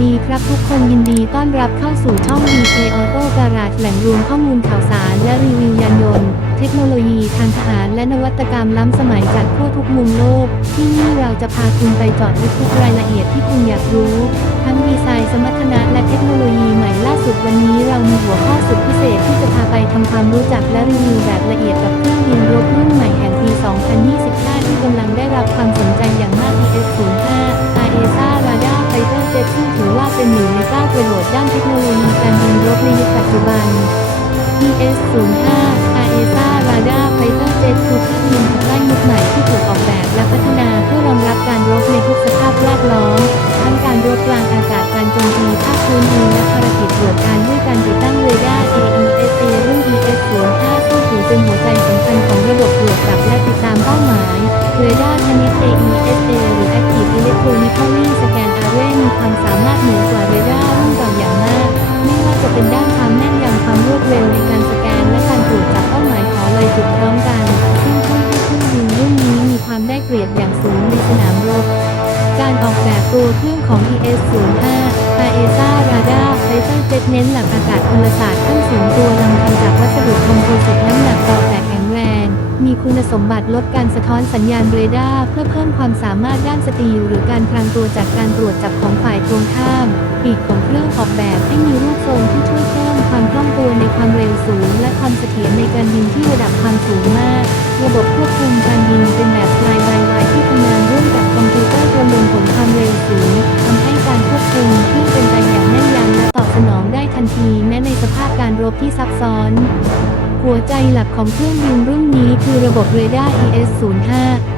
ดีครับทุกคนยินดีต้อนรับเข้าสู่ช่อง DK Auto Garage แหล่งรวมข้อมูลข่าวสารและรีวิวยานยนต์ เทคโนโลยีทางทหารและนวัตกรรมล้ำสมัยจากทั่วทุกมุมโลก ที่นี่เราจะพาคุณไปจอดลึกทุกรายละเอียดที่คุณอยากรู้ ทั้งดีไซน์สมรรถนะและเทคโนโลยีใหม่ล่าสุดวันนี้เรามีหัวข้อสุดพิเศษที่จะพาไปทำความรู้จักและรีวิวแบบละเอียดกับเครื่องบินรบรุ่นใหม่แห่งปี 2025 ที่กำลังได้รับความสนใจอย่างมาก ES-05 AESA Radar Fighter Jet ซึ่ง ว่าเป็นหนึ่งในก้าวกระโดดด้านเทคโนโลยีการบินรบในยุคปัจจุบัน ES-05 AESA Radar Fighter Jet คือเครื่องบินขับไล่ยุคใหม่ที่ถูกออกแบบและพัฒนาเพื่อรองรับการรบในทุกสภาพแวดล้อม อย่างสูงในสนามรบ การออกแบบตัวเครื่องของ ES-05 AESA Radar Fighter Jet เน้นหลักอากาศพลศาสตร์ขั้นสูงตัวลำทำจากวัสดุคอมโพสิตน้ำหนักเบาแต่แข็งแรง มีคุณสมบัติลดการสะท้อนสัญญาณเรดาร์เพื่อเพิ่มความสามารถด้านสตีลหรือการพรางตัวจากการตรวจจับของฝ่ายตรงข้ามปีกของเครื่องออกแบบให้มีรูปทรงที่ช่วยเพิ่มความคล่องตัวในความเร็วสูง และความเสถียรในการบินที่ระดับความสูง ซ้อน หัวใจหลักของเครื่องบินรุ่นนี้คือระบบเรดาร์ ES-05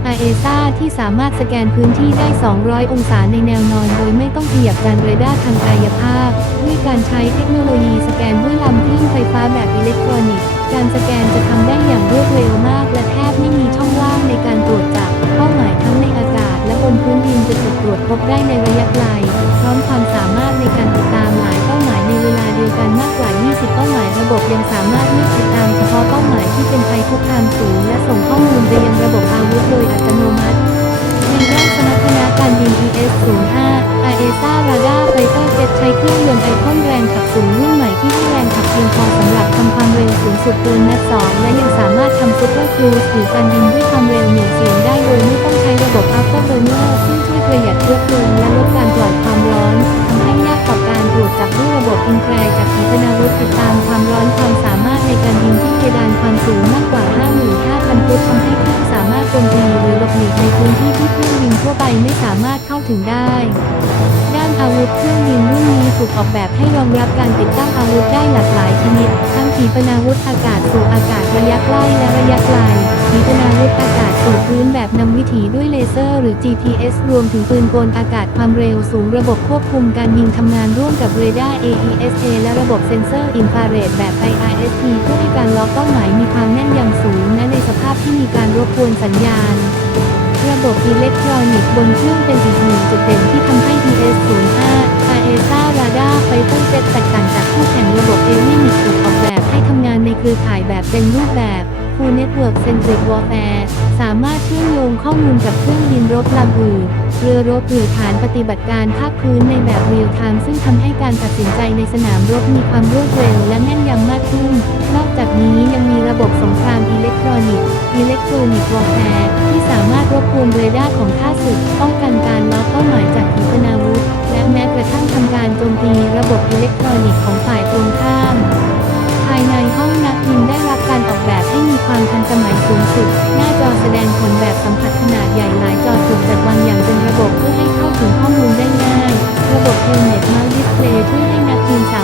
AESA ที่สามารถสแกนพื้นที่ได้ 200 องศาในแนวนอนโดยไม่ต้องขยับจานเรดาร์ทางกายภาพ ด้วยการใช้เทคโนโลยีสแกนด้วยลำคลื่นไฟฟ้าแบบอิเล็กทรอนิกส์ การสแกนจะทำได้อย่างรวดเร็วมาก และแทบไม่มีช่องว่างในการตรวจจับเป้าหมายทั้งในอากาศ และบนพื้นดินจะถูกตรวจพบได้ในระยะไกล พร้อมความสามารถในการติดตามหลายเป้าหมายในเวลาเดียวกันมากกว่า 20 เป้าหมายระบบยังสามารถเลือกติดตามเฉพาะเป้าหมายที่เป็นภัยคุกคามสูง และส่งข้อมูลไปยังระบบอาวุธโดยอัตโนมัติในด้านสมรรถนะการบิน ES-05 AESA Radar Fighter Jet ใช้เครื่องยนต์ไอพ่นแรงขับสูงรุ่นใหม่ที่ให้แรงขับเพียงพอสำหรับทำความเร็วสูงสุดเกินนัดสองและยังสามารถทำซุปเปอร์ครูซหรือการบินด้วยความเร็วเหนือเสียงได้โดยไม่ต้องใช้ระบบ Afterburner ซึ่งช่วยประหยัดเชื้อเพลิงและลด ไม่สามารถเข้าถึงได้ ด้านอาวุธเครื่องบินรุ่นนี้ถูกออกแบบให้รองรับการติดตั้งอาวุธได้หลากหลายชนิด ทั้งขีปนาวุธอากาศสู่อากาศระยะใกล้และระยะไกล ขีปนาวุธอากาศสู่พื้นแบบนำวิถีด้วยเลเซอร์หรือ GPS รวมถึงปืนกลอากาศความเร็วสูงระบบควบคุมการยิงทำงานร่วมกับเรดาร์ AESA และระบบเซ็นเซอร์อินฟราเรดแบบ IRST เพื่อให้การล็อกเป้าหมายมีความแน่นยำสูงและในสภาพที่มีการรบกวนสัญญาณ ระบบอิเล็กทรอนิกส์บนเครื่องเป็นอีกหนึ่งจุดเด่นที่ทำให้ ES-05 AESA Radar Fighter Jet แตกต่างจากคู่แข่งระบบ Avionics ถูกออกแบบให้ทำงานในเครือข่ายแบบเต็มรูปแบบ Full Network Centric Warfare สามารถเชื่อมโยงข้อมูลกับเครื่องบินรบลำอื่นเรือรบหรือฐานปฏิบัติการภาคพื้นในแบบเรียลไทม์ซึ่งทำให้การตัดสินใจในสนามรบมีความรวดเร็วและแม่นยำมากขึ้น นอกจากนี้ยังมีระบบสงครามอิเล็กทรอนิกส์ อิเล็กทรอนิกส์วอร์แฟร์ที่สามารถรบกวนเรดาร์ของข้าศึก ป้องกันการล็อกเป้าหมายจากขีปนาวุธ และแม้กระทั่งทำการโจมตีระบบอิเล็กทรอนิกส์ของฝ่ายตรงข้าม ภายในห้องนักบินได้รับการออกแบบให้มีความทันสมัยสูงสุด หน้าจอแสดงผลแบบสัมผัสขนาดใหญ่หลายจอถูกจัดวางอย่างเป็นระบบเพื่อให้เข้าถึงข้อมูลได้ง่าย ระบบ Helmet Mount Display ช่วยให้นักบินสาม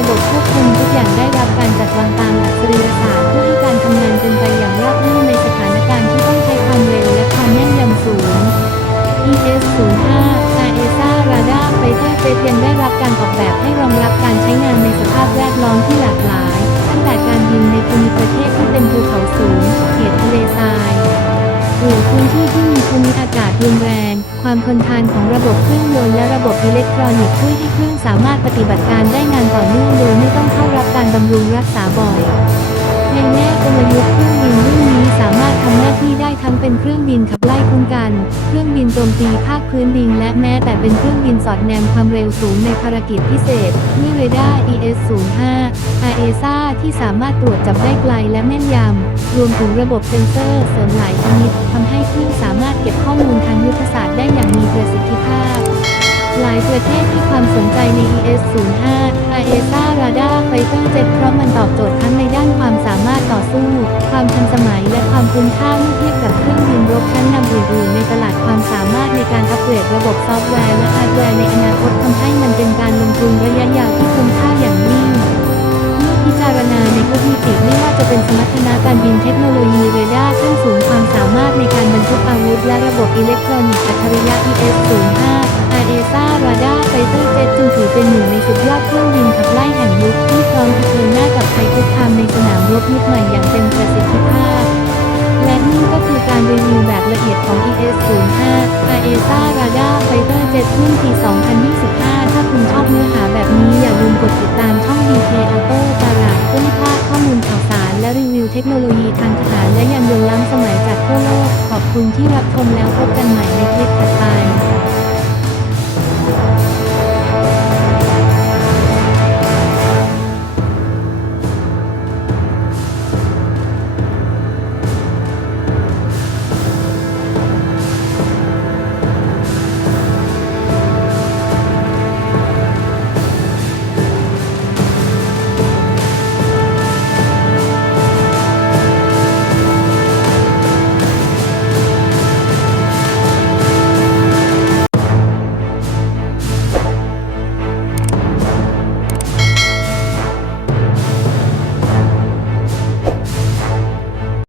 ระบบควบคุมทุกอย่างได้รับการจัดวางตามหลักสรีรศาสตร์เพื่อให้การทำงานเป็นไปอย่างราบรื่นในสถานการณ์ที่ต้องใช้ความเร็วและความแม่นยำสูง ES-05 AESA Radar Fighter Jet ยังได้รับการออกแบบให้รองรับการใช้งานในสภาพแวดล้อมที่หลากหลาย ตั้งแต่การบินในภูมิประเทศที่เป็นภูเขาสูง เขตทะเลทราย หรือพื้นที่ที่มีภูมิอากาศรุนแรง ความทนทานของระบบเครื่องยนต์และระบบอิเล็กทรอนิกส์ช่วยให้เครื่องสามารถปฏิบัติการได้งานต่อเนื่องโดยไม่ต้องเข้ารับการบำรุงรักษาบ่อย ในแง่กลยุทธ์เครื่องบินรุ่นนี้สามารถทำหน้าที่ได้ทั้งเป็นเครื่องบินขับ โจมตีภาคพื้นดินและแม้แต่เป็นเครื่องบินสอดแนมความเร็วสูงในภารกิจพิเศษด้วยเรดาร์ ES-05 AESA ที่สามารถตรวจจับได้ไกลและแม่นยำ รวมถึงระบบเซ็นเซอร์เสริมหลายชนิดทำให้เครื่องสามารถเก็บข้อมูลทางยุทธศาสตร์ได้อย่างมีประสิทธิภาพ หลายประเทศให้ความสนใจใน ES-05 AESA Radar Fighter Jet เพราะมันตอบโจทย์ จารณาในทุกมิติไม่ว่าจะเป็นสมรรถนะการบินเทคโนโลยีเรดาร์ขั้นสูงความสามารถในการบรรทุกอาวุธและระบบอิเล็กทรอนิกส์อัจฉริยะ ES-05 อาเอซ่าราดาไฟเตอร์เจ็ตจึงถือเป็นหนึ่งในสุดยอดเครื่องบินขับไล่แห่งยุคที่พร้อมเผชิญหน้ากับภัยคุกคามในสนามรบยุคใหม่อย่างเต็มประสิทธิภาพ และนี่ก็คือการรีวิวแบบละเอียดของ ES-05 อาเอซ่าราดาไฟเตอร์เจ็ตรุ่นปี 2 0